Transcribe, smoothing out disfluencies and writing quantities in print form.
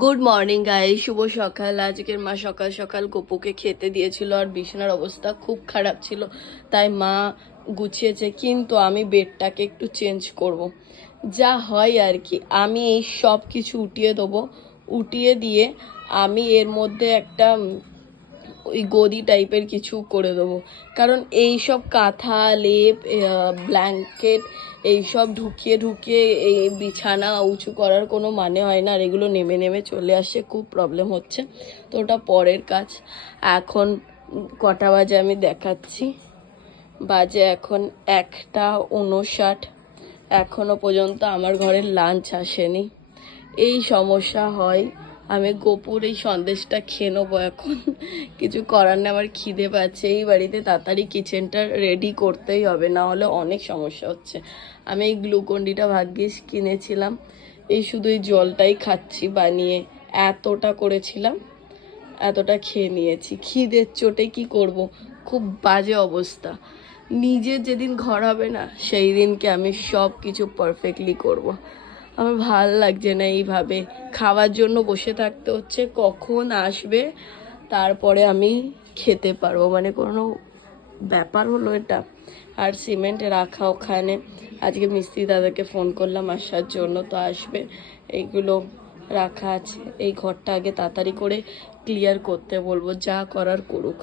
Good morning guys, শুভ সকাল। আজকের মা সকাল সকাল গোপুকে খেতে দিয়েছিল আর বিছানার অবস্থা খুব খারাপ ছিল, তাই মা গুছিয়েছে। কিন্তু আমি বেডটাকে একটু চেঞ্জ করব, যা হয় আর কি। আমি এই সব কিছু উঠিয়ে দেবো, উঠিয়ে দিয়ে আমি এর মধ্যে একটা ওই গদি টাইপের কিছু করে দেবো। কারণ এই সব কাঁথা, লেপ, ব্ল্যাঙ্কেট এইসব ঢুকিয়ে ঢুকিয়ে এই বিছানা উঁচু করার কোনো মানে হয় না, আর এগুলো নেমে নেমে চলে আসে, খুব প্রবলেম হচ্ছে। তো ওটা পরের কাজ। এখন কটা বাজে আমি দেখাচ্ছি। বাজে এখন 1:59। এখনো পর্যন্ত আমার ঘরে লাঞ্চ আসেনি। এই সমস্যা হয়। আমি গোপুর এই সন্দেশটা খেয়ে নেবো এখন, কিছু করার নেই। আমার খিদে পাচ্ছে, এই বাড়িতে তাড়াতাড়ি কিচেনটা রেডি করতেই হবে, না হলে অনেক সমস্যা হচ্ছে। আমি এই গ্লুকন্ডিটা ভাগ্যিস কিনেছিলাম, এই শুধু এই জলটাই খাচ্ছি বানিয়ে। এতটা করেছিলাম, এতটা খেয়ে নিয়েছি। খিদের চোটে কি করব, খুব বাজে অবস্থা। নিজের যেদিন ঘর হবে না, সেই দিনকে আমি সব কিছু পারফেক্টলি করব। আমার ভাল লাগছে না এইভাবে খাওয়ার জন্য বসে থাকতে হচ্ছে, কখন আসবে তারপরে আমি খেতে পারবো, মানে কোনো ব্যাপার হলো এটা। আর সিমেন্ট রাখা ওখানে, আজকে মিস্ত্রি দাদাকে ফোন করলাম আসার জন্য, তো আসবে। এইগুলো রাখা আছে, এই ঘরটা আগে তাড়াতাড়ি করে ক্লিয়ার করতে বলবো, যা করার করুক।